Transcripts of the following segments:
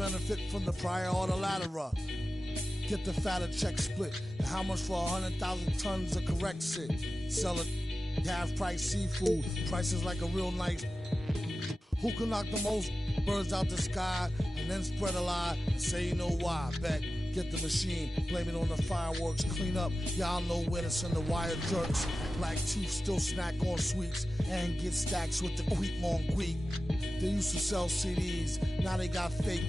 benefit from the prior or the lateral? Get the fatter check split. And how much for 100,000 tons of correct sit? Sell it half price seafood. Prices like a real nice. Who can knock the most birds out the sky and then spread a lie and say you know why? Bet. Get the machine, blame it on the fireworks, clean up. Y'all know where to send the wire jerks. Black teeth still snack on sweets and get stacks with the quick on quick. They used to sell CDs, now they got fake.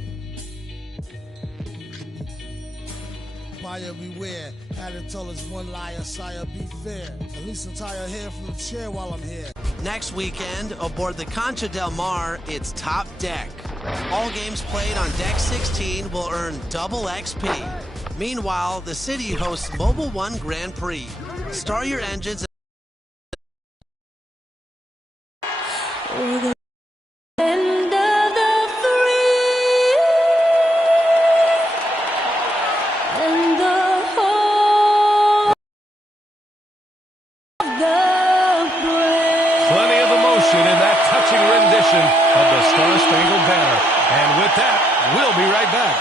Buyer beware, had to tell us one liar, sire, be fair. At least I'm tired hair from the chair while I'm here. Next weekend, aboard the Concha del Mar, it's Top Deck. All games played on Deck 16 will earn double XP. Meanwhile, the city hosts Mobile One Grand Prix. Start your engines. Of the Star-Spangled Banner. And with that, we'll be right back.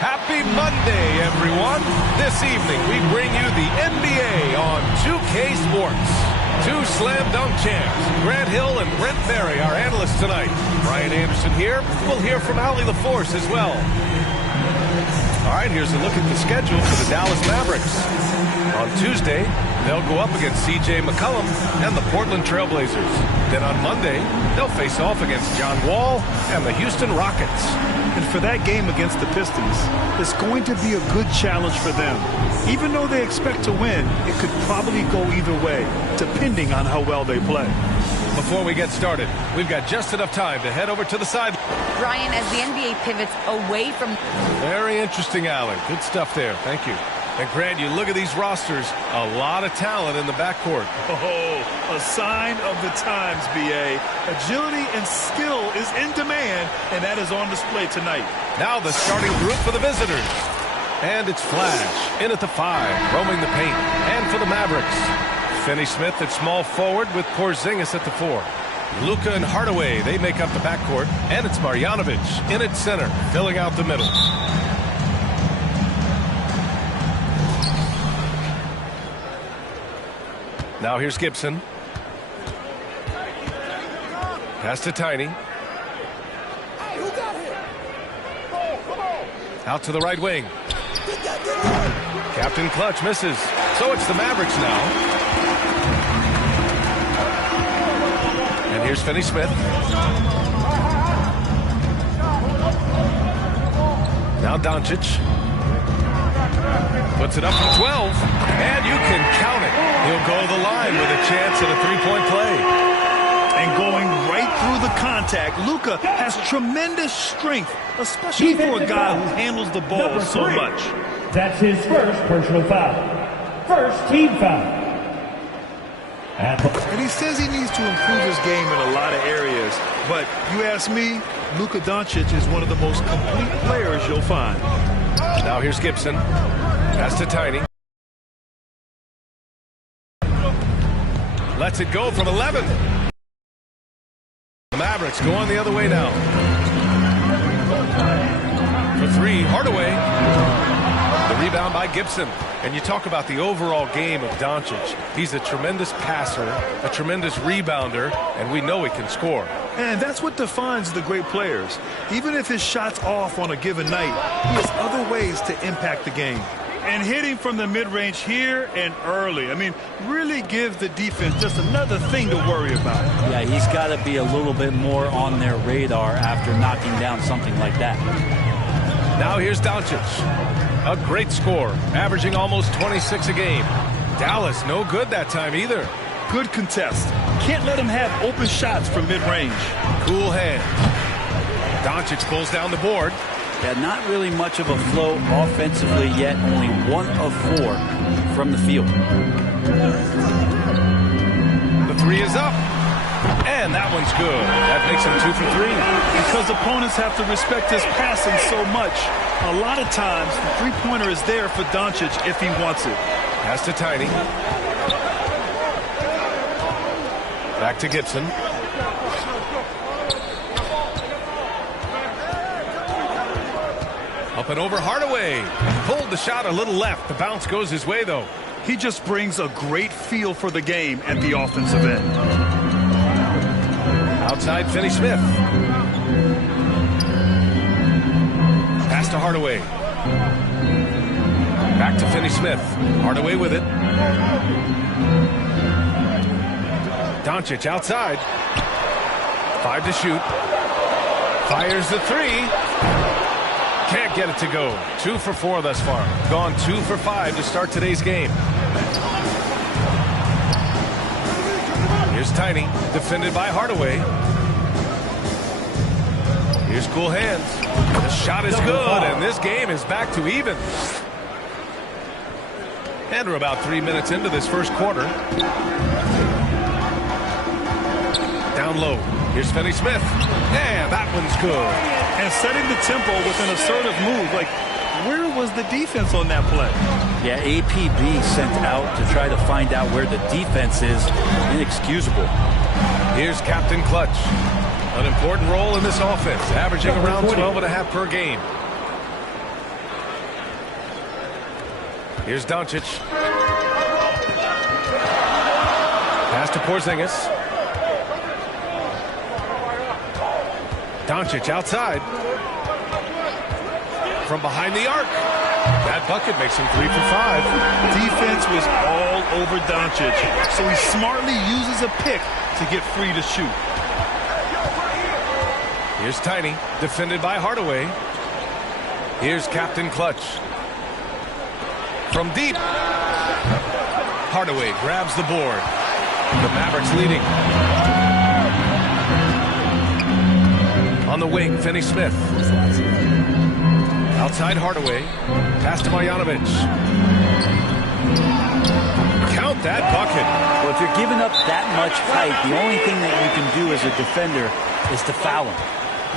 Happy Monday, everyone. This evening, we bring you the NBA on 2K Sports. Two slam dunk champs, Grant Hill and Brent Berry, our analysts tonight. Brian Anderson here. We'll hear from Allie LaForce as well. All right, here's a look at the schedule for the Dallas Mavericks. On Tuesday, they'll go up against C.J. McCollum and the Portland Trailblazers. Then on Monday, they'll face off against John Wall and the Houston Rockets. And for that game against the Pistons, it's going to be a good challenge for them. Even though they expect to win, it could probably go either way, depending on how well they play. Before we get started, we've got just enough time to head over to the side. Brian, as the NBA pivots away from... Very interesting, Allen. Good stuff there. Thank you. And Grant, you look at these rosters, a lot of talent in the backcourt. Oh, a sign of the times, B.A. Agility and skill is in demand, and that is on display tonight. Now the starting group for the visitors. And it's Flash in at the 5, roaming the paint. And for the Mavericks, Finney-Smith at small forward with Porzingis at the 4. Luka and Hardaway, they make up the backcourt. And it's Marjanovic in at center, filling out the middle. Now here's Gibson. Pass to Tiny. Out to the right wing. Captain Clutch misses. So it's the Mavericks now. And here's Finney-Smith. Now Doncic. Puts it up from 12. And you can count it. He'll go to the line with a chance at a three-point play. And going right through the contact, Luka has tremendous strength, especially for a guy who handles the ball so much. That's his first personal foul. First team foul. And he says he needs to improve his game in a lot of areas. But you ask me, Luka Doncic is one of the most complete players you'll find. Now here's Gibson. Pass to Tiny. Lets it go from 11. The Mavericks go on the other way now. For 3, Hardaway. The rebound by Gibson. And you talk about the overall game of Doncic. He's a tremendous passer, a tremendous rebounder, and we know he can score. And that's what defines the great players. Even if his shot's off on a given night, he has other ways to impact the game. And hitting from the mid-range here and early. I mean, really give the defense just another thing to worry about. Yeah, he's got to be a little bit more on their radar after knocking down something like that. Now here's Doncic. A great score, averaging almost 26 a game. Dallas, no good that time either. Good contest. Can't let him have open shots from mid-range. Cool hand. Doncic pulls down the board. Yeah, not really much of a flow offensively yet. Only 1 of 4 from the field. The 3 is up. And that one's good. That makes him 2 for 3. Because opponents have to respect his passing so much. A lot of times, the three-pointer is there for Doncic if he wants it. Pass to Tiny. Back to Gibson. Up and over Hardaway. Pulled the shot a little left. The bounce goes his way, though. He just brings a great feel for the game at the offensive end. Outside, Finney-Smith. Pass to Hardaway. Back to Finney-Smith. Hardaway with it. Doncic outside. 5 to shoot. Fires the 3. Can't get it to go. 2 for 4 thus far. Gone 2 for 5 to start today's game. Here's Tiny, defended by Hardaway. Here's cool hands. The shot is good, and this game is back to even. And we're about 3 minutes into this first quarter. Down low. Here's Finney-Smith. And that one's good. And setting the tempo with an assertive move. Like, where was the defense on that play? Yeah, APB sent out to try to find out where the defense is. Inexcusable. Here's Captain Clutch. An important role in this offense, averaging around 12.5 per game. Here's Doncic. Pass to Porzingis. Doncic outside. From behind the arc. That bucket makes him 3 for 5. Defense was all over Doncic, so he smartly uses a pick to get free to shoot. Here's Tiny, defended by Hardaway. Here's Captain Clutch. From deep. Hardaway grabs the board. The Mavericks leading. On the wing, Finney-Smith. Outside Hardaway. Pass to Marjanovic. Count that bucket. Well, if you're giving up that much height, the only thing that you can do as a defender is to foul him.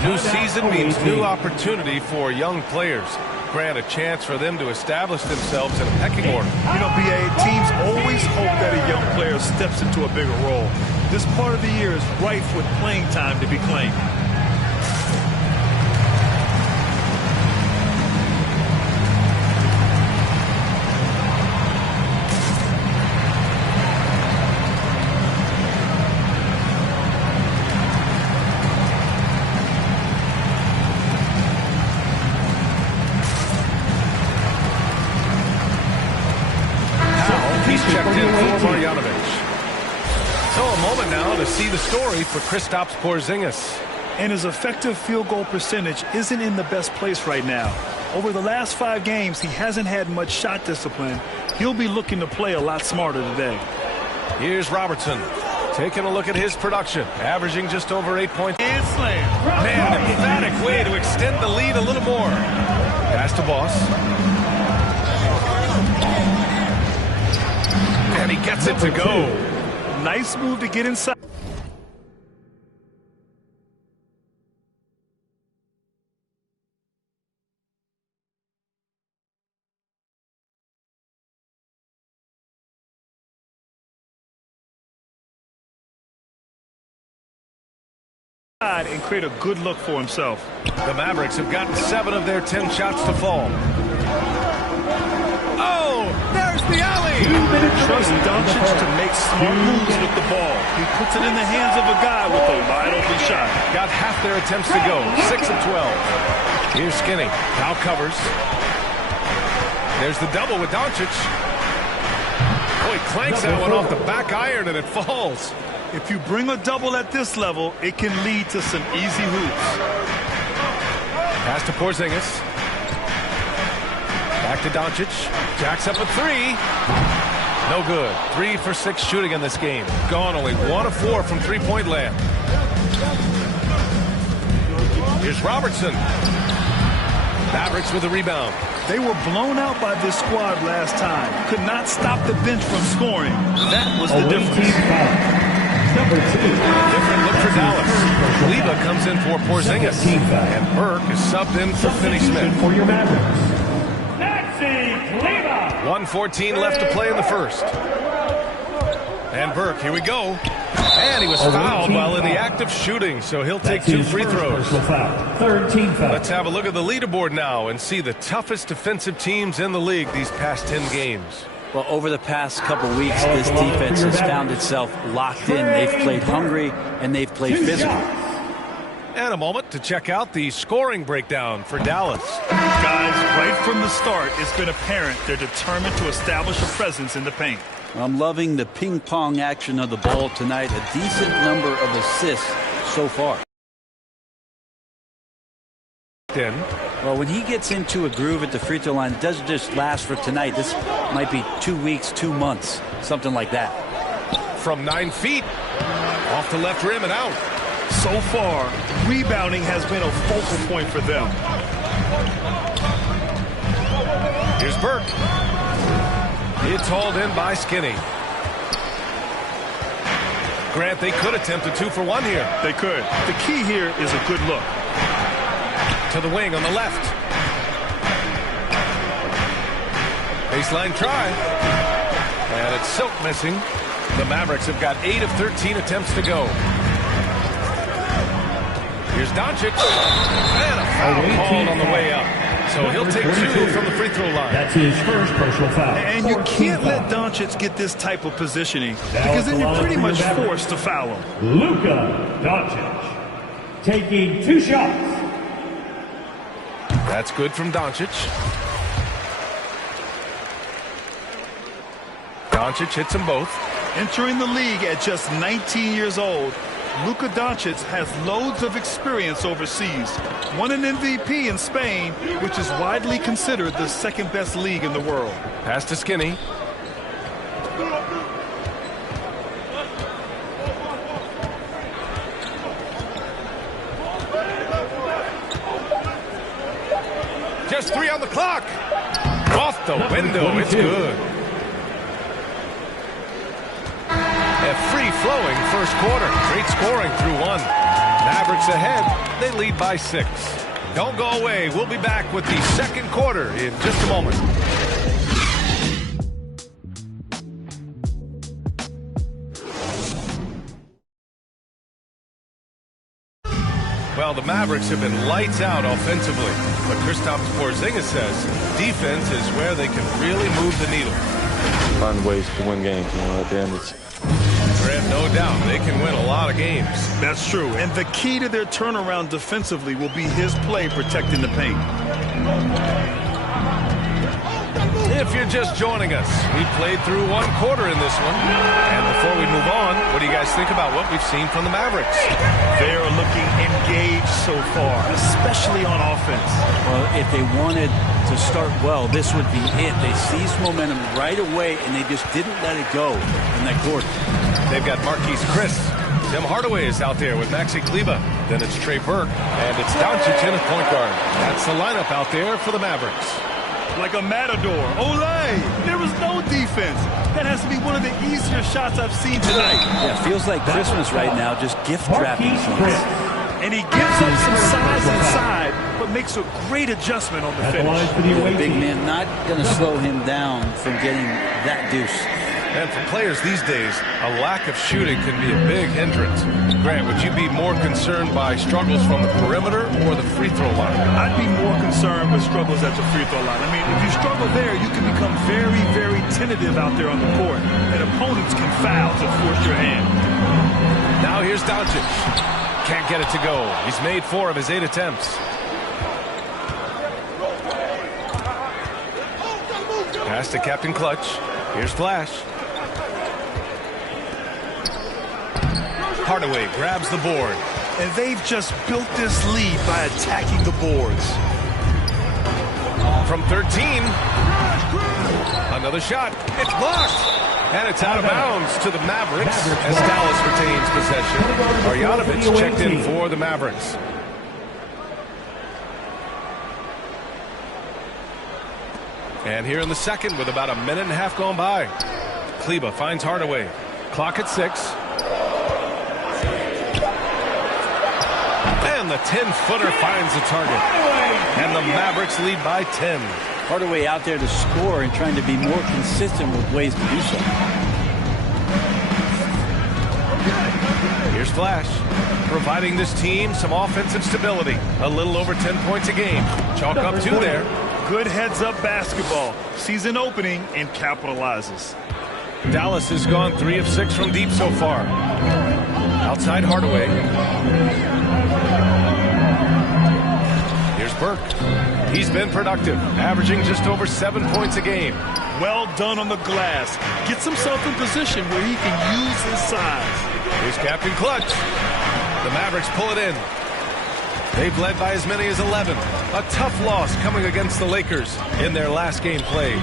New season means new opportunity for young players. Grant a chance for them to establish themselves in a pecking order. You know, BA, teams always hope that a young player steps into a bigger role. This part of the year is rife with playing time to be claimed. See the story for Kristaps Porzingis. And his effective field goal percentage isn't in the best place right now. Over the last 5 games, he hasn't had much shot discipline. He'll be looking to play a lot smarter today. Here's Robertson taking a look at his production, averaging just over 8 points. And slam. Man, an emphatic way to extend the lead a little more. Pass to Boss. And he gets it to go. Nice move to get inside. And create a good look for himself. The Mavericks have gotten 7 of their 10 shots to fall. Oh, there's the alley. Trust Doncic to make smart moves with the ball. He puts it in the hands of a guy with a wide open shot. Got half their attempts to go. 6 of 12. Here's Skinny. Now covers. There's the double with Doncic. Oh, he clanks that one off the back iron and it falls. If you bring a double at this level, it can lead to some easy hoops. Pass to Porzingis. Back to Doncic. Jacks up a 3. No good. 3 for 6 shooting in this game. Gone only 1 of 4 from three-point land. Here's Robertson. Mavericks with a rebound. They were blown out by this squad last time. Could not stop the bench from scoring. That was the difference. Different look for Dallas. Leva comes in for Porzingis. And Burke is subbed in for Finney-Smith. 1:14 left to play in the first. And Burke, here we go. And he was fouled while in the act of shooting, so he'll take 2 free throws. Third team foul. Let's have a look at the leaderboard now and see the toughest defensive teams in the league these past 10 games. Well, over the past couple weeks, this defense has found itself locked in. They've played hungry, and they've played physical. And a moment to check out the scoring breakdown for Dallas. Guys, right from the start, it's been apparent they're determined to establish a presence in the paint. I'm loving the ping-pong action of the ball tonight. A decent number of assists so far. Well, when he gets into a groove at the free throw line, it doesn't just last for tonight. This might be 2 weeks, 2 months, something like that. From 9 feet, off the left rim and out. So far, rebounding has been a focal point for them. Here's Burke. It's hauled in by Skinny. Grant, they could attempt a 2-for-1 here. They could. The key here is a good look. To the wing on the left. Baseline try. And it's Silk missing. The Mavericks have got 8 of 13 attempts to go. Here's Doncic. And a foul called on the way up. So he'll take 2 from the free throw line. That's his first personal foul. And you can't let Doncic get this type of positioning because then you're pretty much forced to foul him. Luka Doncic taking 2 shots. That's good from Doncic. Doncic hits them both. Entering the league at just 19 years old, Luka Doncic has loads of experience overseas. Won an MVP in Spain, which is widely considered the second best league in the world. Pass to Skinny. Just 3 on the clock. Off the window. It's good. A free-flowing first quarter. Great scoring through 1. Mavericks ahead. They lead by 6. Don't go away. We'll be back with the second quarter in just a moment. Well, the Mavericks have been lights out offensively. But Kristaps Porzingis says defense is where they can really move the needle. Find ways to win games, at the end it's... Grant, no doubt, they can win a lot of games. That's true. And the key to their turnaround defensively will be his play protecting the paint. If you're just joining us, we played through 1 quarter in this one. And before we move on, what do you guys think about what we've seen from the Mavericks? They are looking engaged so far, especially on offense. Well, if they wanted to start well, this would be it. They seized momentum right away, and they just didn't let it go in that quarter. They've got Marquise Chris. Tim Hardaway is out there with Maxi Kleber. Then it's Trey Burke, and it's Doncic in at point guard. That's the lineup out there for the Mavericks. Like a matador. Olay! There was no defense. That has to be one of the easier shots I've seen tonight. Yeah, feels like Christmas right now, just gift wrapping shots. And he gives up some size inside, but makes a great adjustment on the finish. The big man not going to slow him down from getting that deuce. And for players these days, a lack of shooting can be a big hindrance. Grant, would you be more concerned by struggles from the perimeter or the free throw line? I'd be more concerned with struggles at the free throw line. I mean, if you struggle there, you can become very, very tentative out there on the court, and opponents can foul to force your hand. Now here's Doncic. Can't get it to go. He's made 4 of his 8 attempts. Pass to Captain Clutch. Here's Flash. Hardaway grabs the board. And they've just built this lead by attacking the boards. From 13. Another shot. It's blocked. And it's out of bounds to the Mavericks as Dallas retains possession. Marjanovic checked in for the Mavericks. And here in the second with about a minute and a half gone by. Kleber finds Hardaway. Clock at 6. And the 10-footer finds the target. And the Mavericks lead by 10. Hardaway out there to score and trying to be more consistent with ways to do so. flash, providing this team some offensive stability. A little over 10 points a game. Chalk up 2 there. Good heads-up basketball. Sees an opening and capitalizes. Dallas has gone 3 of 6 from deep so far. Outside Hardaway. Here's Burke. He's been productive, averaging just over 7 points a game. Well done on the glass. Gets himself in position where he can use his size. Here's Captain Clutch. The Mavericks pull it in. They've led by as many as 11. A tough loss coming against the Lakers in their last game played.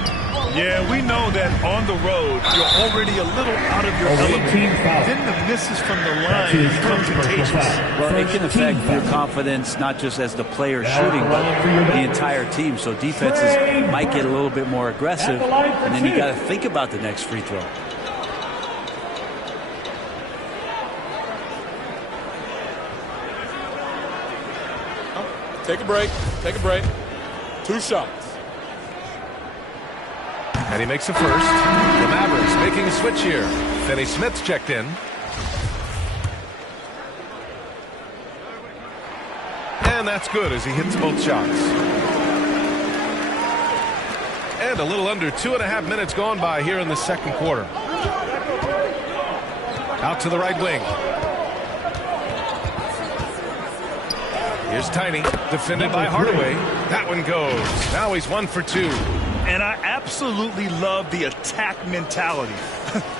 Yeah, we know that on the road, you're already a little out of your element. Then the misses from the line become contagious. Well, it can affect your confidence, not just as the player shooting, but the entire team. So defenses might get a little bit more aggressive, and then you got to think about the next free throw. Take a break. Take a break. 2 shots. And he makes a first. The Mavericks making a switch here. Finney Smith's checked in. And that's good as he hits both shots. And a little under 2.5 minutes gone by here in the second quarter. Out to the right wing. Here's Tiny, defended by Hardaway. That one goes. Now he's 1 for 2. And I absolutely love the attack mentality,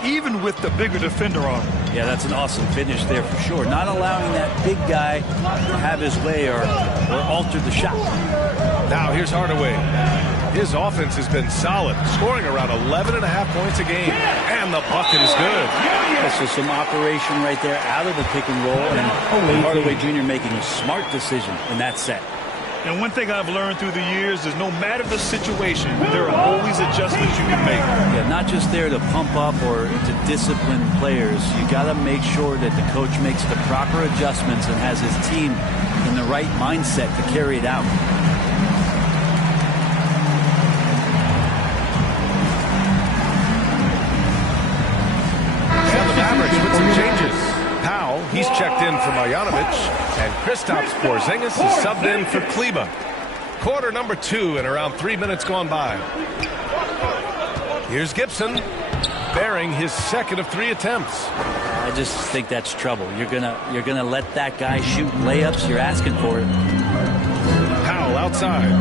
even with the bigger defender on him. Yeah, that's an awesome finish there for sure. Not allowing that big guy to have his way or alter the shot. Now here's Hardaway. His offense has been solid, scoring around 11.5 points a game. And the bucket is good. So some operation right there out of the pick and roll. And Hardaway Jr. making a smart decision in that set. And one thing I've learned through the years is no matter the situation, there are always adjustments you can make. Yeah, not just there to pump up or to discipline players. You got to make sure that the coach makes the proper adjustments and has his team in the right mindset to carry it out. And the Mavericks with some changes. Powell, he's checked in for Marjanovic, and Kristaps Porzingis is subbed in for Kleba. Quarter number 2 and around 3 minutes gone by. Here's Gibson, bearing his second of 3 attempts. I just think that's trouble. You're gonna let that guy shoot layups. You're asking for it. Powell outside.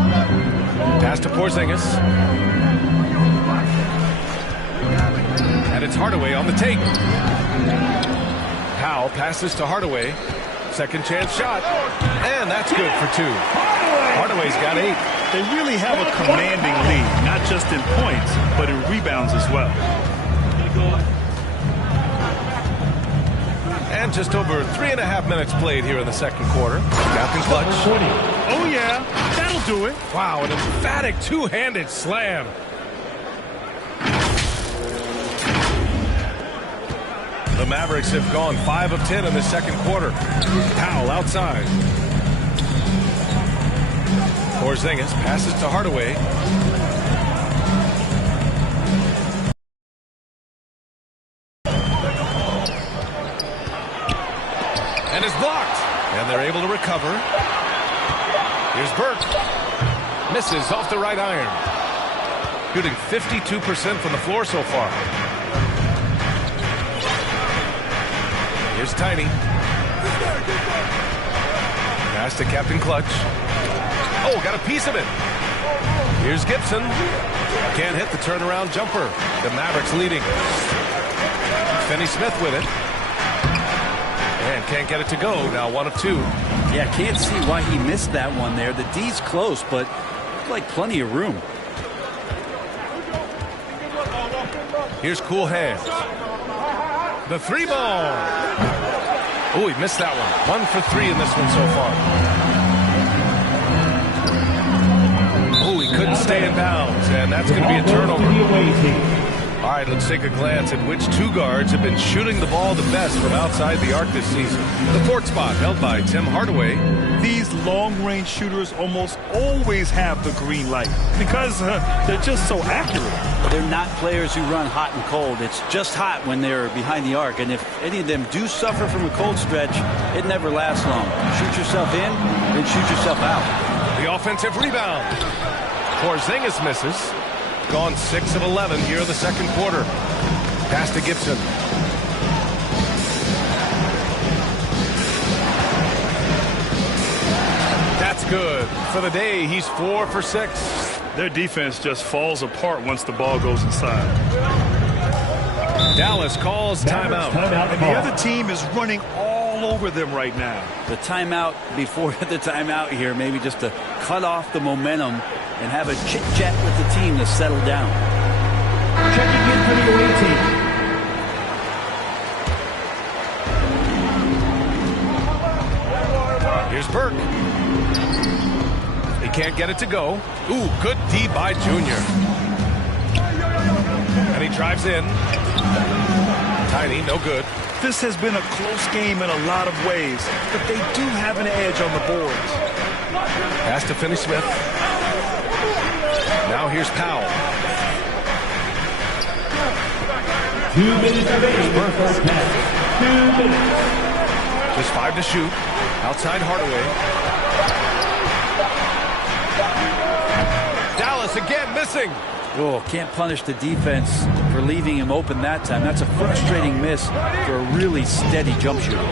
Pass to Porzingis. And it's Hardaway on the take. Powell passes to Hardaway. Second chance shot. And that's good for 2. Hardaway's got 8. They really have a commanding lead, not just in points, but in rebounds as well. And just over 3.5 minutes played here in the second quarter. Captain Clutch. Oh, yeah. That'll do it. Wow, an emphatic two-handed slam. The Mavericks have gone 5 of 10 in the second quarter. Powell outside. Porzingis passes to Hardaway. And is blocked. And they're able to recover. Here's Burke. Misses off the right iron. Shooting 52% from the floor so far. Here's Tiny. Pass to Captain Clutch. Oh, got a piece of it. Here's Gibson. Can't hit the turnaround jumper. The Mavericks leading. Finney Smith with it. And can't get it to go. Now 1 of 2. Yeah, can't see why he missed that one there. The D's close, but looked like plenty of room. Here's Cool Hands. The 3 ball. Oh, he missed that one. 1 for 3 in this one so far. Oh, he couldn't stay in bounds, and that's going to be a turnover. All right, let's take a glance at which two guards have been shooting the ball the best from outside the arc this season. The fourth spot held by Tim Hardaway. These long-range shooters almost always have the green light because they're just so accurate. They're not players who run hot and cold. It's just hot when they're behind the arc. And if any of them do suffer from a cold stretch, it never lasts long. Shoot yourself in, then shoot yourself out. The offensive rebound. Porzingis misses. Gone 6 of 11 here in the second quarter. Pass to Gibson. That's good. For the day, he's 4 for 6. Their defense just falls apart once the ball goes inside. Dallas calls timeout. And the other team is running all over them right now. The timeout before the timeout here, maybe just to cut off the momentum and have a chit-chat with the team to settle down. Checking in for the away team. Here's Burke. He can't get it to go. Ooh, good D by Junior. And he drives in. Tiny, no good. This has been a close game in a lot of ways, but they do have an edge on the boards. Pass to Finney-Smith. Now here's Powell. 2 minutes remaining for first half. 2 minutes. Just 5 to shoot. Outside Hardaway. Dallas again missing. Oh, can't punish the defense for leaving him open that time. That's a frustrating miss for a really steady jump shooter.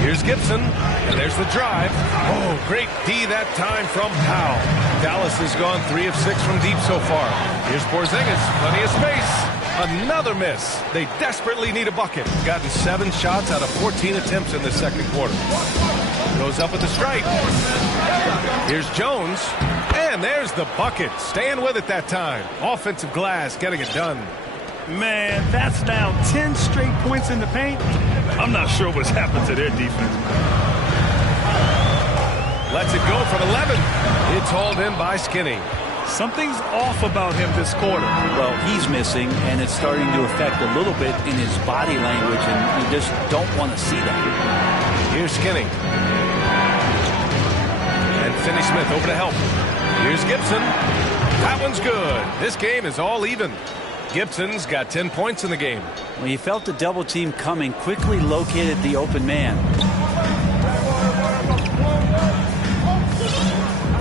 Here's Gibson, and there's the drive. Oh, great D that time from Powell. Dallas has gone 3 of 6 from deep so far. Here's Porzingis, plenty of space. Another miss. They desperately need a bucket. Gotten 7 shots out of 14 attempts in the second quarter. Goes up with the strike. Here's Jones, and there's the bucket. Staying with it that time. Offensive glass, getting it done. Man, that's now 10 straight points in the paint. I'm not sure what's happened to their defense. Lets it go from 11. It's hauled in by Skinny. Something's off about him this quarter. Well, he's missing, and it's starting to affect a little bit in his body language, and you just don't want to see that. Here's Skinny. And Finney-Smith over to help. Here's Gibson. That one's good. This game is all even. Gibson's got 10 points in the game. When he felt the double team coming, quickly located the open man.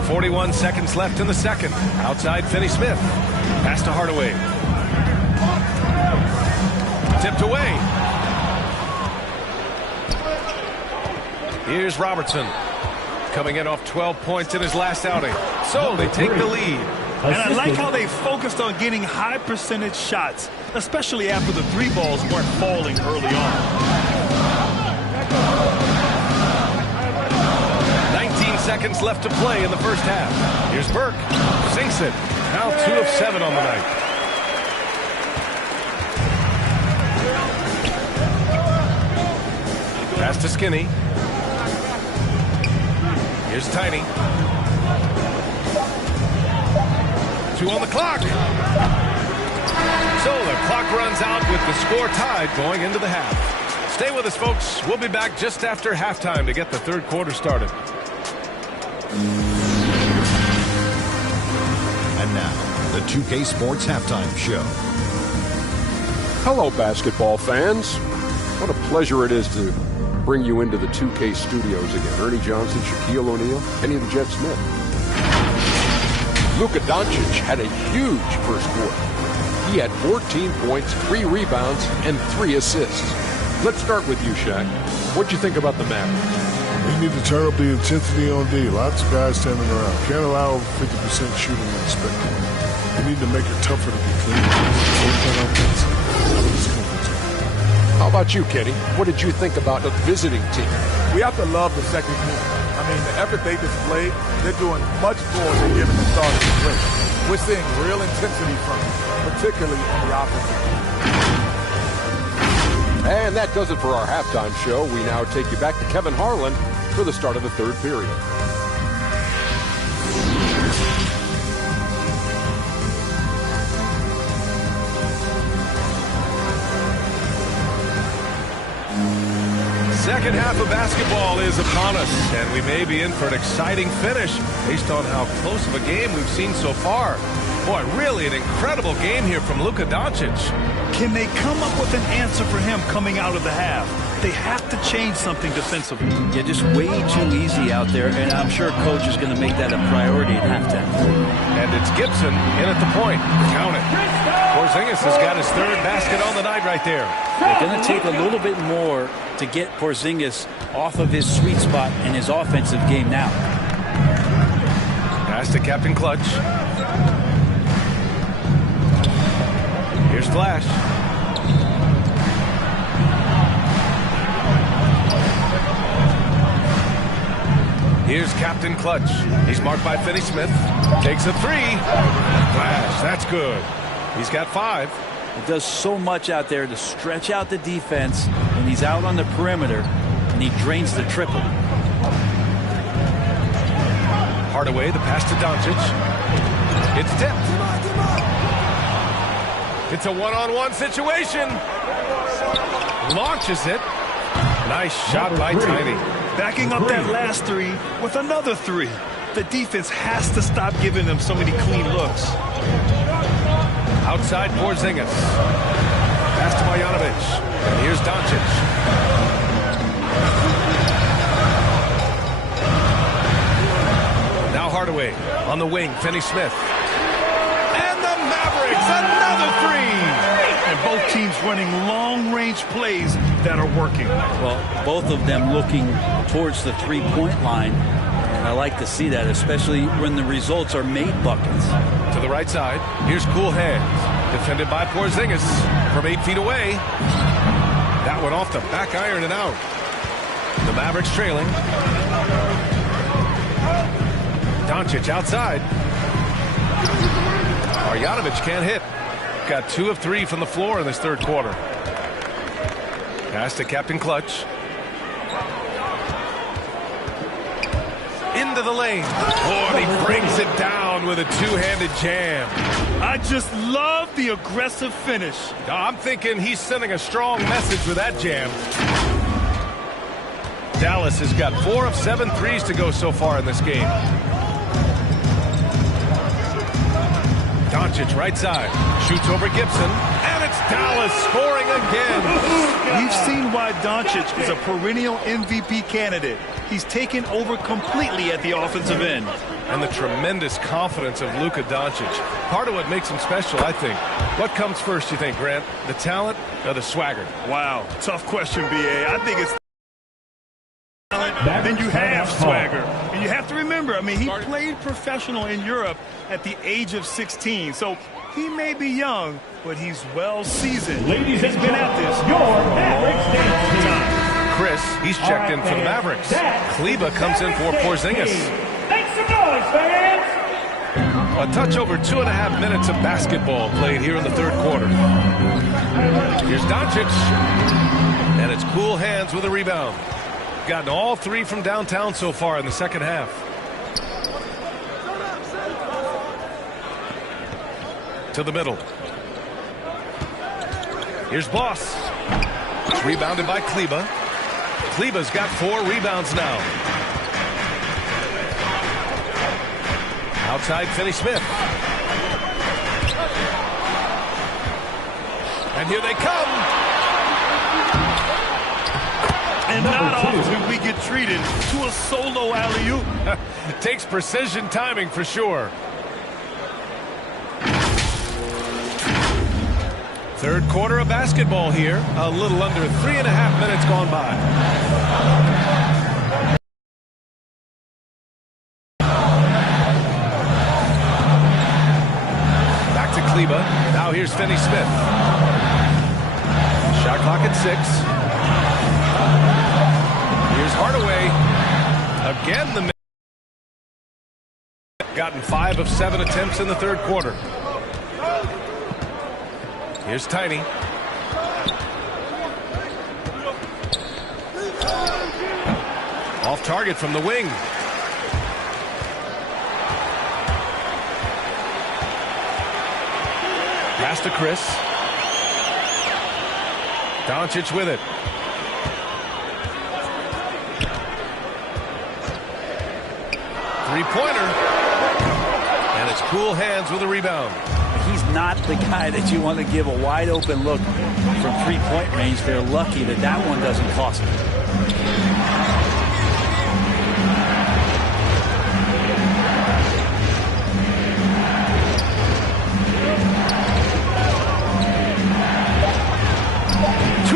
41 seconds left in the second. Outside Finney-Smith. Pass to Hardaway. Tipped away. Here's Robertson. Coming in off 12 points in his last outing. So they take the lead. And I like how they focused on getting high percentage shots, especially after the 3 balls weren't falling early on. 19 seconds left to play in the first half. Here's Burke. Sinks it. Now 2 of 7 on the night. Pass to Skinny. Here's Tiny. 2 on the clock. So the clock runs out with the score tied going into the half. Stay with us, folks. We'll be back just after halftime to get the third quarter started. And now, the 2K Sports Halftime Show. Hello, basketball fans. What a pleasure it is to bring you into the 2K studios again. Ernie Johnson, Shaquille O'Neal, Kenny the Jet Smith. Luka Doncic had a huge first quarter. He had 14 points, 3 rebounds, and 3 assists. Let's start with you, Shaq. What'd you think about the Mavericks? We need to turn up the intensity on D. Lots of guys standing around. Can't allow over 50% shooting in the spectrum. We need to make it tougher to be clean. How about you, Kenny? What did you think about the visiting team? We have to love the second team. I mean, the effort they displayed, they're doing much more than giving the starters a break. We're seeing real intensity from them, particularly on the offensive end. And that does it for our halftime show. We now take you back to Kevin Harlan for the start of the third period. second half of basketball is upon us, and we may be in for an exciting finish based on how close of a game we've seen so far. Boy, really an incredible game here from Luka Doncic. Can they come up with an answer for him coming out of the half? They have to change something defensively. Yeah, just way too easy out there, and I'm sure coach is going to make that a priority at halftime. And it's Gibson in at the point. Count it. Porzingis has got his third basket on the night right there. They're going to take a little bit more to get Porzingis off of his sweet spot in his offensive game now. Pass to Captain Clutch. Here's Flash. Here's Captain Clutch. He's marked by Finney Smith. Takes a three. Flash, that's good. He's got 5. It does so much out there to stretch out the defense when he's out on the perimeter, and he drains the triple. Hardaway, the pass to Doncic. It's tipped. It's a one-on-one situation. Launches it. Nice shot by Tiny. Backing up that last three with another three. The defense has to stop giving them so many clean looks. Outside Porzingis. Pass to Marjanovic. And here's Doncic. Now Hardaway on the wing. Finney Smith. And the Mavericks, another three. And both teams running long-range plays that are working. Well, both of them looking towards the three-point line. And I like to see that, especially when the results are made buckets. To the right side, here's Cool Hands. Defended by Porzingis from 8 feet away. That one off the back iron and out. The Mavericks trailing. Doncic outside. Marjanovic can't hit. Got 2 of 3 from the floor in this third quarter. Pass to Captain Clutch. Into the lane. Oh, and he brings it down with a two-handed jam. I just love the aggressive finish. I'm thinking he's sending a strong message with that jam. Dallas has got 4 of 7 threes to go so far in this game. Doncic right side. Shoots over Gibson. And it's Dallas scoring again. We've seen why Doncic is a perennial MVP candidate. He's taken over completely at the offensive end. And the tremendous confidence of Luka Doncic. Part of what makes him special, I think. What comes first, you think, Grant? The talent or the swagger? Wow. Tough question, B.A. I think it's talent, then you have swagger. And you have to remember, I mean, he played professional in Europe at the age of 16. So he may be young, but he's well seasoned. Ladies and been at this. your Mavericks dance team. Chris, he's checked in for the Mavericks. Kleba comes in for Porzingis. Make some noise, fans! A touch over 2.5 minutes of basketball played here in the third quarter. Here's Doncic. And it's Cool Hands with a rebound. Gotten all 3 from downtown so far in the second half. To the middle. Here's Boss. It's rebounded by Kleba. Kleba's got 4 rebounds now. Outside Finney Smith. And here they come. And not often we get treated to a solo alley-oop. Takes precision timing for sure. Third quarter of basketball here. A little under 3.5 minutes gone by. Back to Kleba. Now here's Finney Smith. Shot clock at 6. Here's Hardaway. Again, the gotten 5 of 7 attempts in the third quarter. Here's Tiny. Off target from the wing. Pass to Chris. Doncic with it. three-pointer. And it's Cool Hands with a rebound. He's not the guy that you want to give a wide open look from three-point range. They're lucky that that one doesn't cost them.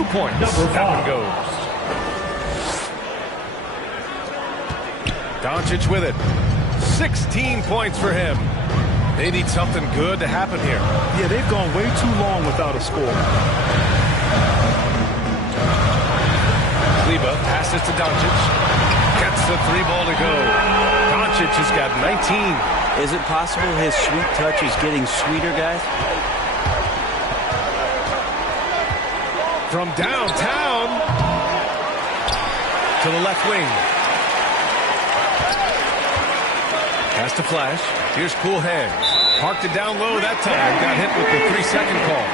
Points. Up and goes. Doncic with it. 16 points for him. They need something good to happen here. Yeah, they've gone way too long without a score. Kleba passes to Doncic. Gets the three ball to go. Doncic has got 19. Is it possible his sweet touch is getting sweeter, guys? From downtown to the left wing. Pass to Flash. Here's Cool Hands. Parked it down low that time. Got hit with the 3-second call.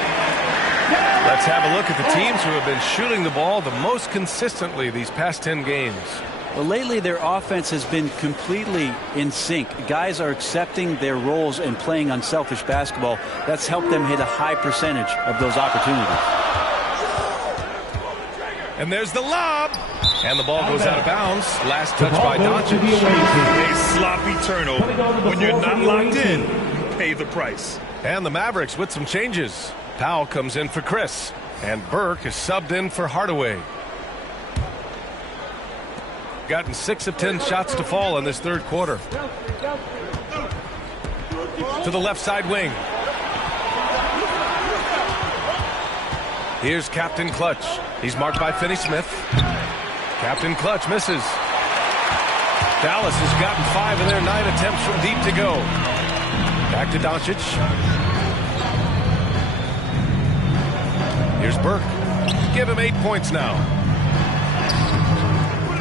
Let's have a look at the teams who have been shooting the ball the most consistently these past 10 games. Well, lately their offense has been completely in sync. Guys are accepting their roles and playing unselfish basketball. That's helped them hit a high percentage of those opportunities. And there's the lob. And the ball goes out of bounds. Last touch by Doncic. A sloppy turnover. When you're not locked in, you pay the price. And the Mavericks with some changes. Powell comes in for Chris. And Burke is subbed in for Hardaway. Gotten 6 of 10 shots to fall in this third quarter. To the left side wing. Here's Captain Clutch. He's marked by Finney-Smith. Captain Clutch misses. Dallas has gotten 5 of their 9 attempts from deep to go. Back to Doncic. Here's Burke. Give him 8 points now.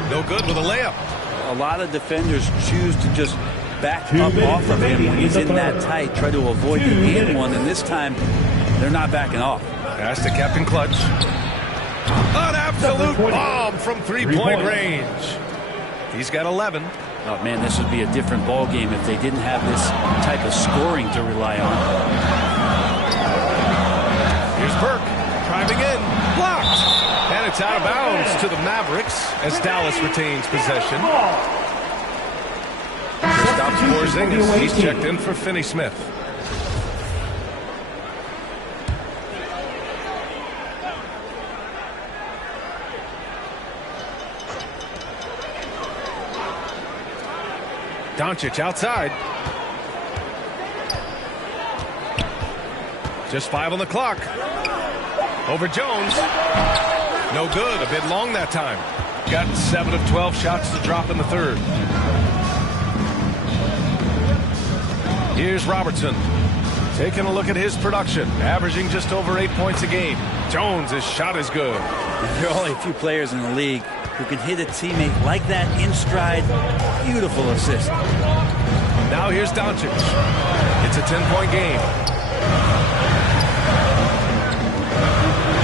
No good with a layup. A lot of defenders choose to just back up off of him when he's in that tight, try to avoid the and one, and this time they're not backing off. Pass to Captain Clutch. An absolute bomb from three-point range. He's got 11. Oh, man, this would be a different ball game if they didn't have this type of scoring to rely on. Here's Burke. Driving in. Blocked. And it's out of bounds to the Mavericks as Dallas retains possession. Stops Porzingis. He's checked in for Finney-Smith. Doncic outside. Just 5 on the clock. Over Jones. No good. A bit long that time. Got 7 of 12 shots to drop in the third. Here's Robertson. Taking a look at his production. Averaging just over 8 points a game. Jones' shot is good. There are only a few players in the league who can hit a teammate like that in stride. Beautiful assist. Now here's Doncic. It's a 10-point game.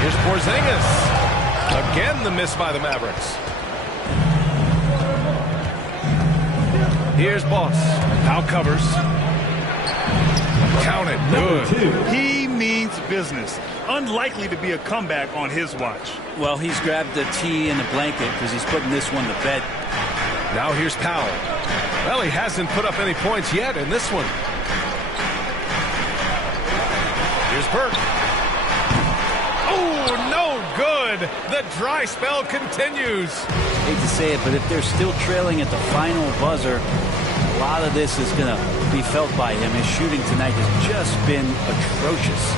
Here's Porzingis. Again, the miss by the Mavericks. Here's Boss. Now covers. Count it. Good. He means business. Unlikely to be a comeback on his watch. Well, he's grabbed the tee and the blanket because he's putting this one to bed. Now here's Powell. Well, he hasn't put up any points yet in this one. Here's Burke. Oh, no good. The dry spell continues. Hate to say it, but if they're still trailing at the final buzzer, a lot of this is going to be felt by him. His shooting tonight has just been atrocious.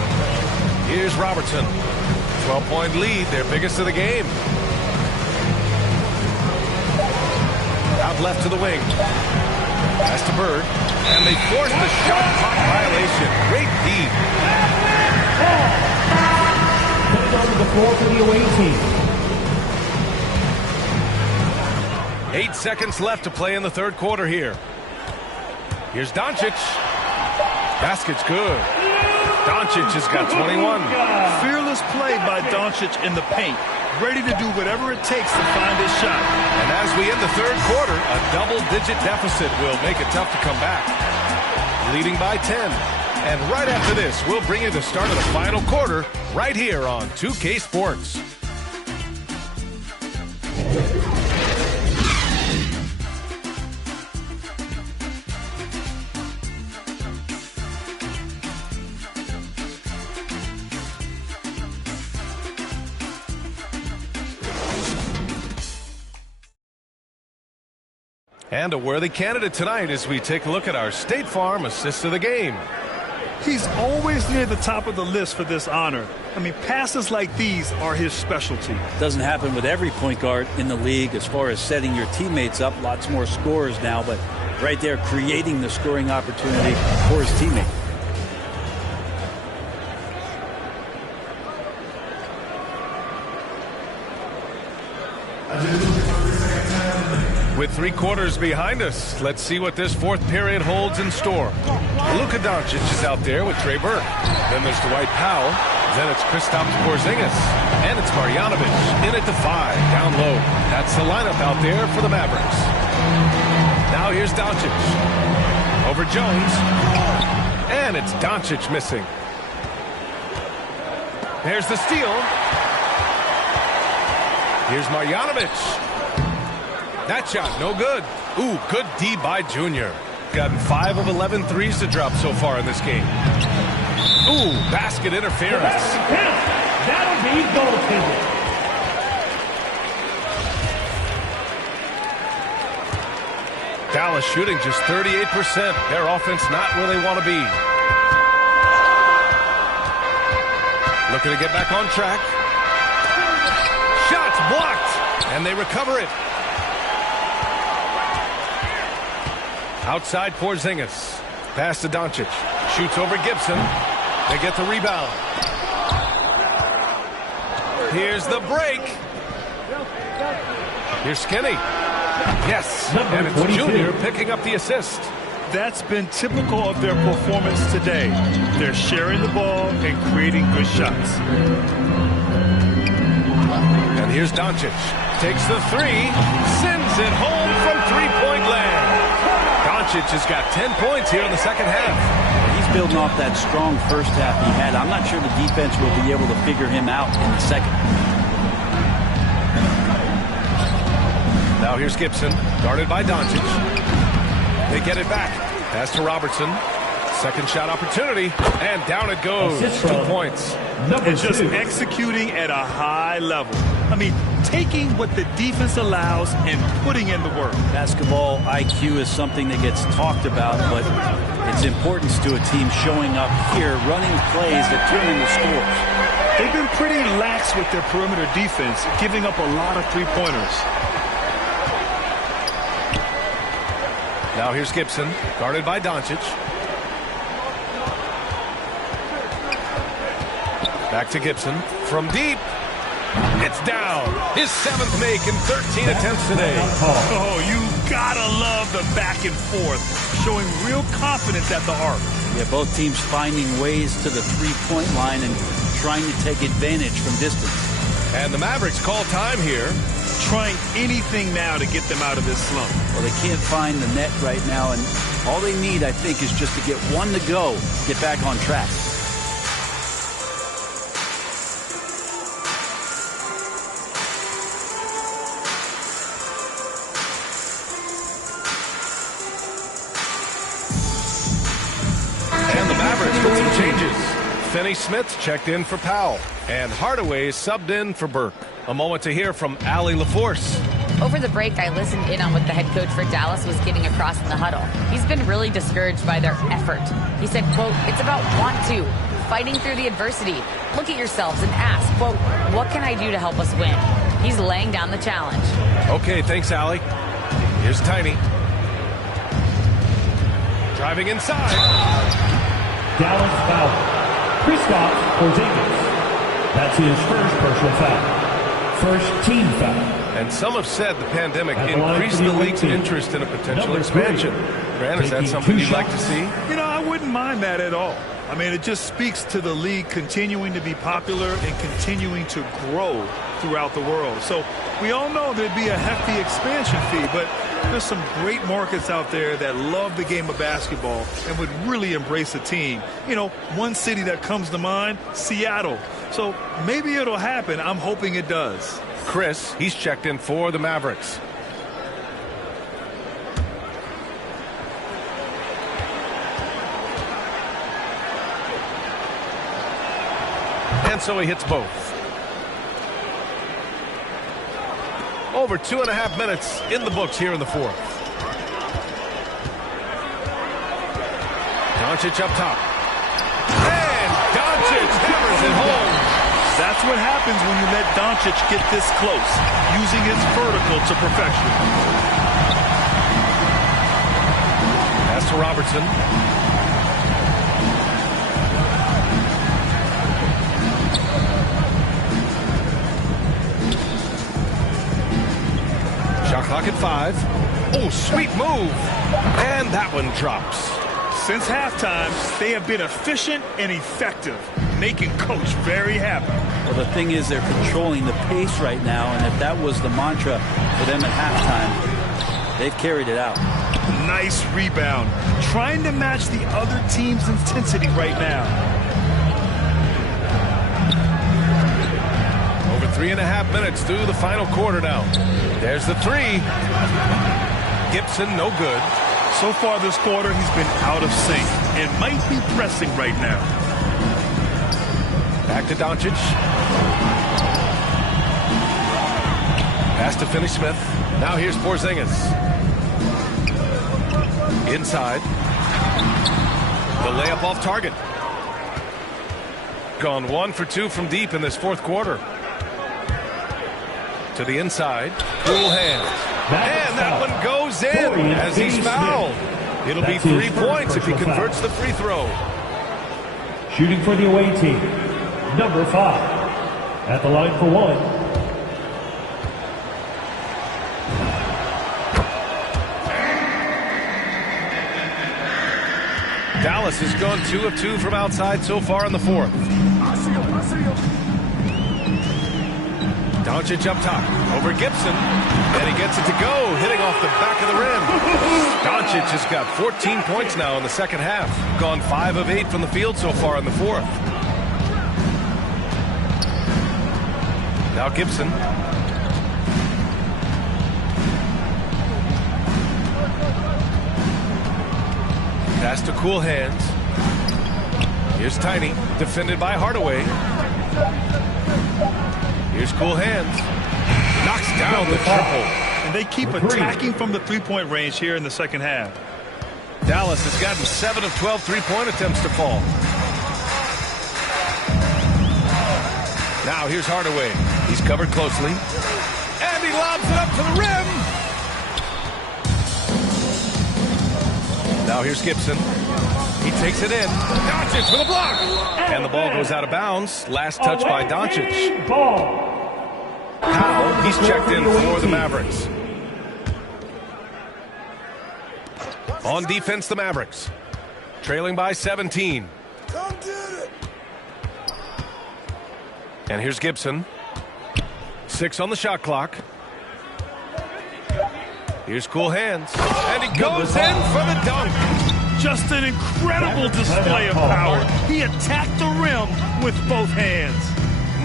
Here's Robertson. 12-point lead, their biggest of the game. Out left to the wing. Pass to Bird. And they force the shot clock violation. Great deed. Putting on the floor for the away team. 8 seconds left to play in the third quarter here. Here's Doncic. Basket's good. Doncic has got 21. Fearless play by Doncic in the paint, ready to do whatever it takes to find his shot. And as we end the third quarter, a double-digit deficit will make it tough to come back. Leading by 10. And right after this, we'll bring you the start of the final quarter right here on 2K Sports. And a worthy candidate tonight as we take a look at our State Farm Assist of the Game. He's always near the top of the list for this honor. I mean, passes like these are his specialty. Doesn't happen with every point guard in the league as far as setting your teammates up. Lots more scorers now, but right there creating the scoring opportunity for his teammate. With 3 quarters behind us, let's see what this fourth period holds in store. Luka Doncic is out there with Trey Burke. Then there's Dwight Powell. Then it's Kristaps Porzingis. And it's Marjanovic in at the 5, down low. That's the lineup out there for the Mavericks. Now here's Doncic. Over Jones. And it's Doncic missing. There's the steal. Here's Marjanovic. That shot, no good. Ooh, good D by Junior. Gotten 5 of 11 threes to drop so far in this game. Ooh, basket interference. That'll be goaltending. Dallas shooting just 38%. Their offense not where they want to be. Looking to get back on track. Shots blocked, and they recover it. Outside Porzingis. Pass to Doncic. Shoots over Gibson. They get the rebound. Here's the break. Here's Skinny. Yes, and it's Junior picking up the assist. That's been typical of their performance today. They're sharing the ball and creating good shots. And here's Doncic. Takes the 3. Sends it home from three-point land. Doncic has got 10 points here in the second half. He's building off that strong first half he had. I'm not sure the defense will be able to figure him out in the second. Now here's Gibson, guarded by Doncic. They get it back. Pass to Robertson. Second shot opportunity, and down it goes. 2 points. And just executing at a high level. I mean, taking what the defense allows and putting in the work. Basketball IQ is something that gets talked about, but its importance to a team showing up here, running plays that turn into scores. They've been pretty lax with their perimeter defense, giving up a lot of three-pointers. Now here's Gibson, guarded by Doncic. Back to Gibson from deep. It's down. His 7th make in 13 attempts today. Oh, you gotta love the back and forth, showing real confidence at the arc. Yeah, both teams finding ways to the three-point line and trying to take advantage from distance. And the Mavericks call time here. Trying anything now to get them out of this slump. Well, they can't find the net right now, and all they need, I think, is just to get one to go, get back on track. And the Mavericks with some changes. Finney-Smith checked in for Powell, and Hardaway subbed in for Burke. A moment to hear from Allie LaForce. Over the break, I listened in on what the head coach for Dallas was getting across in the huddle. He's been really discouraged by their effort. He said, quote, "It's about want to, fighting through the adversity. Look at yourselves and ask, quote, what can I do to help us win?" He's laying down the challenge. Okay, thanks, Allie. Here's Tiny. Driving inside. Dallas foul. Kristaps Porzingis. That's his first personal foul. First team foul. And some have said the pandemic increased the league's interest in a potential expansion. Grant, is that something you'd like to see? You know, I wouldn't mind that at all. I mean, it just speaks to the league continuing to be popular and continuing to grow throughout the world. So we all know there'd be a hefty expansion fee, but there's some great markets out there that love the game of basketball and would really embrace a team. You know, one city that comes to mind, Seattle. So maybe it'll happen. I'm hoping it does. Chris, he's checked in for the Mavericks. And so he hits both. Over 2.5 minutes in the books here in the fourth. Doncic up top. And Doncic hammers it home. That's what happens when you let Doncic get this close, using his vertical to perfection. Pass to Robertson. Shot clock at 5. Oh, sweet move. And that one drops. Since halftime, they have been efficient and effective, making Coach very happy. Well, the thing is, they're controlling the pace right now, and if that was the mantra for them at halftime, they've carried it out. Nice rebound. Trying to match the other team's intensity right now. Over 3.5 minutes through the final quarter now. There's the three. Gibson, no good. So far this quarter, he's been out of sync and might be pressing right now. Back to Doncic. Pass to Finney-Smith. Now here's Porzingis. Inside. The layup off target. Gone 1 for 2 from deep in this fourth quarter. To the inside. Cool hand. And that one goes in as he's fouled. It'll be 3 points if he converts the free throw. Shooting for the away team, number 5. At the line for 1. Dallas has gone 2 of 2 from outside so far in the fourth. Doncic up top, over Gibson, and he gets it to go, hitting off the back of the rim. Doncic has got 14 points now in the second half, gone 5 of 8 from the field so far in the fourth. Now Gibson. Pass to Cool Hands. Here's Tiny, defended by Hardaway. Here's Cool Hands. Knocks down the triple. And they keep attacking from the three-point range here in the second half. Dallas has gotten 7 of 12 three-point attempts to fall. Now here's Hardaway. He's covered closely. And he lobs it up to the rim. Now here's Gibson. He takes it in. Doncic with a block. And the ball goes out of bounds. Last touch by Doncic. Powell, he's checked in for the Mavericks. On defense, the Mavericks. Trailing by 17. And here's Gibson. 6 on the shot clock. Here's Cool Hands. And he goes in for the dunk. Just an incredible display of power. He attacked the rim with both hands.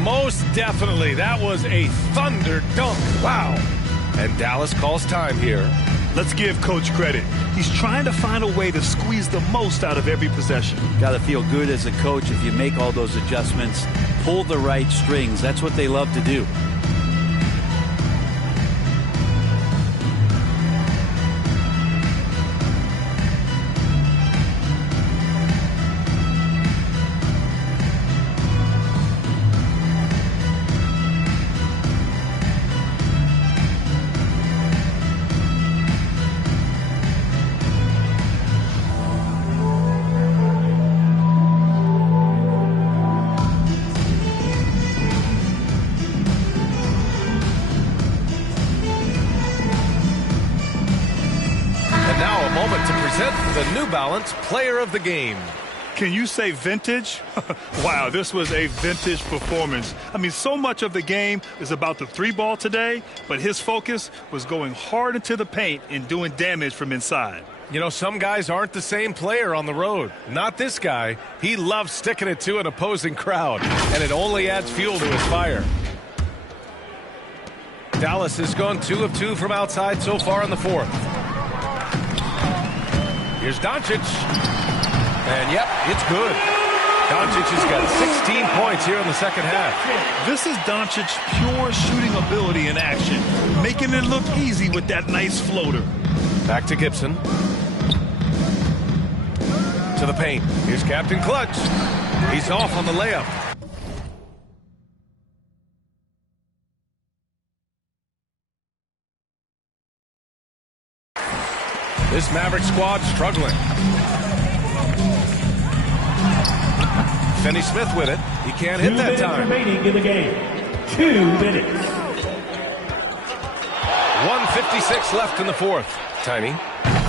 Most definitely. That was a thunder dunk. Wow. And Dallas calls time here. Let's give Coach credit. He's trying to find a way to squeeze the most out of every possession. Got to feel good as a coach if you make all those adjustments. Pull the right strings. That's what they love to do. The New Balance Player of the Game. Can you say vintage? Wow, this was a vintage performance. I mean, so much of the game is about the three ball today, but his focus was going hard into the paint and doing damage from inside. You know, some guys aren't the same player on the road. Not this guy. He loves sticking it to an opposing crowd, and it only adds fuel to his fire. Dallas has gone 2 of 2 from outside so far in the fourth. Here's Doncic. And, yep, it's good. Doncic has got 16 points here in the second half. This is Doncic's pure shooting ability in action, making it look easy with that nice floater. Back to Gibson. To the paint. Here's Captain Clutch. He's off on the layup. This Maverick squad struggling. Finney-Smith with it. He can't hit that time. 2 minutes remaining in the game. 2 minutes. 1:56 left in the fourth. Tiny.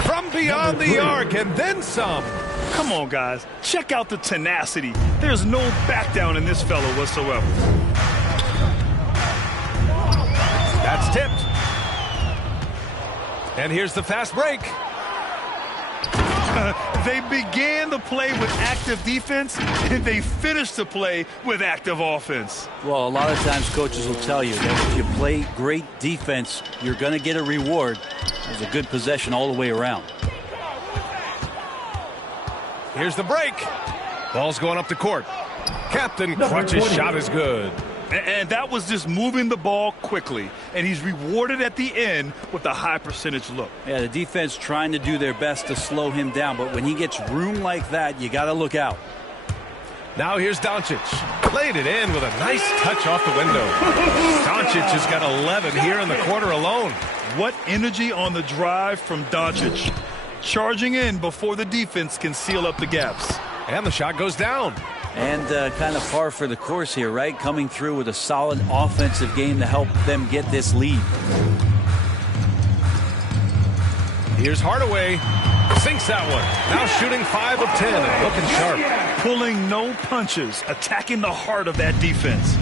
From beyond the arc and then some. Come on, guys. Check out the tenacity. There's no back down in this fellow whatsoever. That's tipped. And here's the fast break. They began the play with active defense, and they finished the play with active offense. Well, a lot of times coaches will tell you that if you play great defense, you're going to get a reward. There's a good possession all the way around. Here's the break. Ball's going up the court. Captain Clutch's shot is good. And that was just moving the ball quickly. And he's rewarded at the end with a high percentage look. Yeah, the defense trying to do their best to slow him down. But when he gets room like that, you got to look out. Now here's Doncic. Played it in with a nice touch off the window. Doncic has got 11 here in the quarter alone. What energy on the drive from Doncic. Charging in before the defense can seal up the gaps. And the shot goes down. And kind of par for the course here, right? Coming through with a solid offensive game to help them get this lead. Here's Hardaway. Sinks that one. Now shooting 5 of 10 and looking sharp. Pulling no punches, attacking the heart of that defense.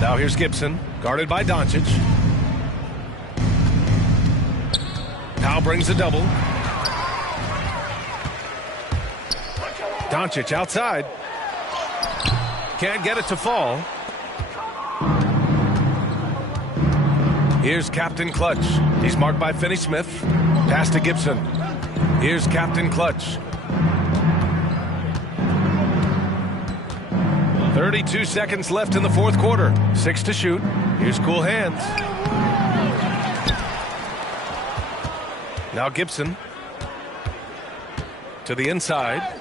Now here's Gibson, guarded by Doncic. Now brings a double. Doncic outside. Can't get it to fall. Here's Captain Clutch. He's marked by Finney-Smith. Pass to Gibson. Here's Captain Clutch. 32 seconds left in the fourth quarter. 6 to shoot. Here's cool hands. Now Gibson. To the inside.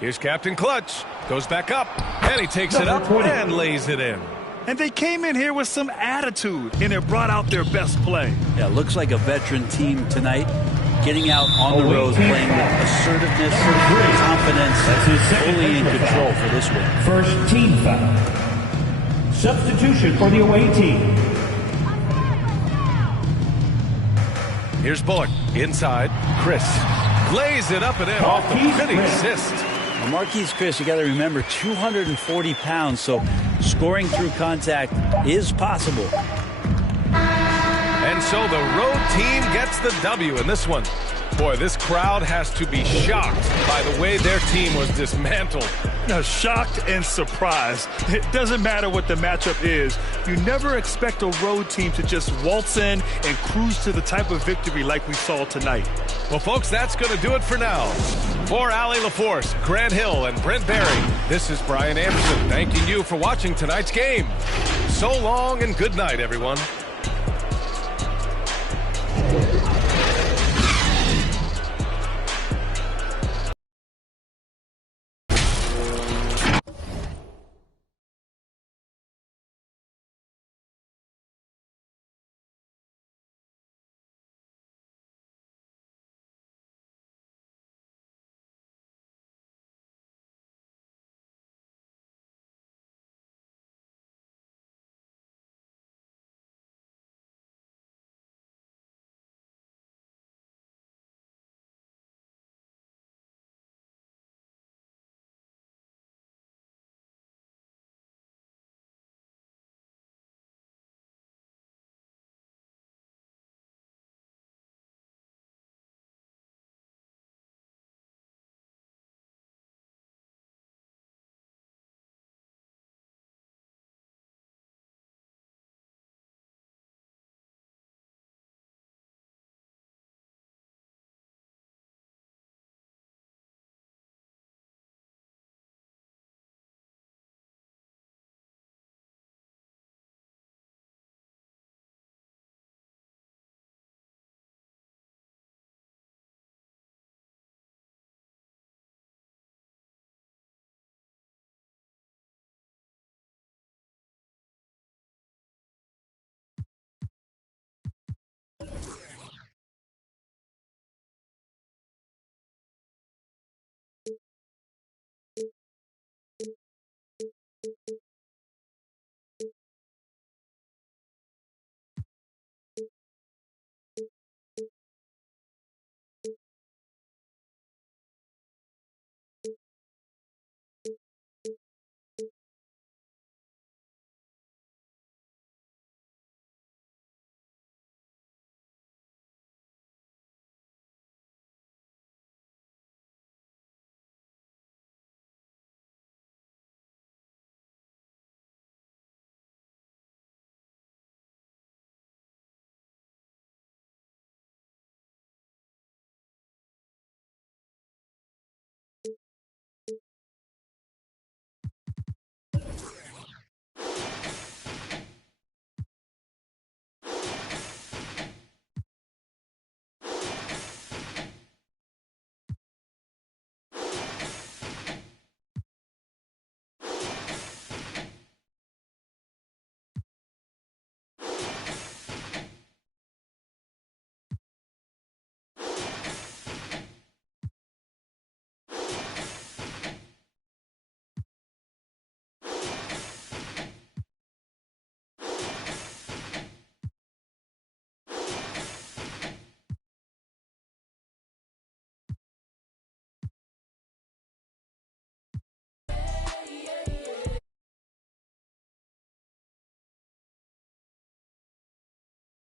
Here's Captain Clutch. Goes back up. And he takes it up and lays it in. And they came in here with some attitude, and it brought out their best play. Yeah, looks like a veteran team tonight. Getting out on the road, playing with assertiveness, confidence, fully in control for this win. First team foul. Substitution for the away team. Here's Bullock. Inside. Chris. Lays it up and in off the pretty assist. Well, Marquise Chris, you got to remember, 240 pounds, so scoring through contact is possible. And so the road team gets the W in this one. Boy, this crowd has to be shocked by the way their team was dismantled. Shocked and surprised. It doesn't matter what the matchup is. You never expect a road team to just waltz in and cruise to the type of victory like we saw tonight. Well, folks, that's going to do it for now. For Allie LaForce, Grant Hill, and Brent Barry, this is Brian Anderson thanking you for watching tonight's game. So long and good night, everyone.